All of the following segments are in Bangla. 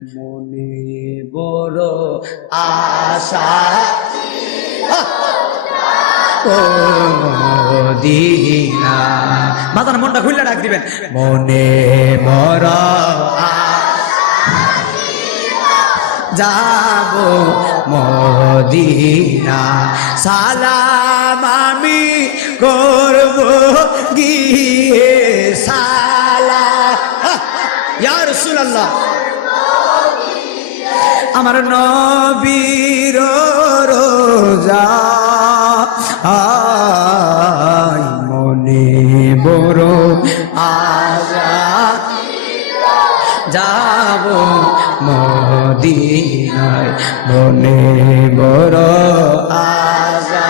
মনে বড় আশা মদিনা। মাথার মনটা খুললে ডাক দিবেন। মনে বড় যাব মদিনা, সালাম আমি করব গিয়ে সালাম ইয়া রাসূলুল্লাহ। আমার নবীর রোজা মনে বড় আশা যাব মদিনায়, মনে বড় আশা।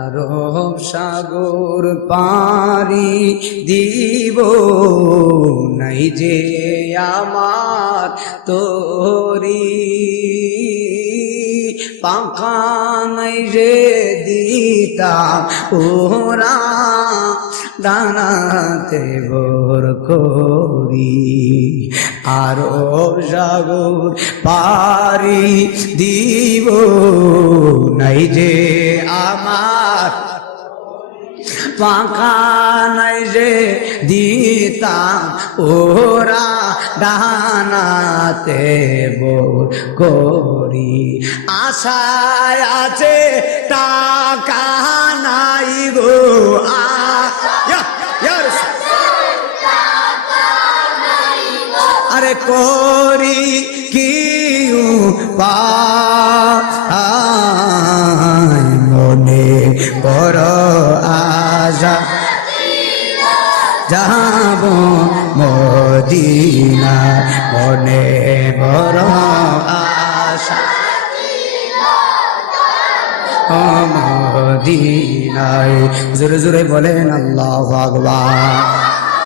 আরব সাগর পারি দিব নাই যে আমার তোরি, পাখা নাই যে দিতাম ওরা ডানাতে ভোর করি। আরব সাগর পারি দিব নাই যে আমার, পাখা নাই যে দিতাম ওরা ডানাতে ভোর করি। আশায় আছে টাকা নাই গো আরে করি কি মনে বড় আশা যাব মদিনা, মনে বড় আশা মদিনায়। জোরে জোরে বলেন আল্লাহু আকবার।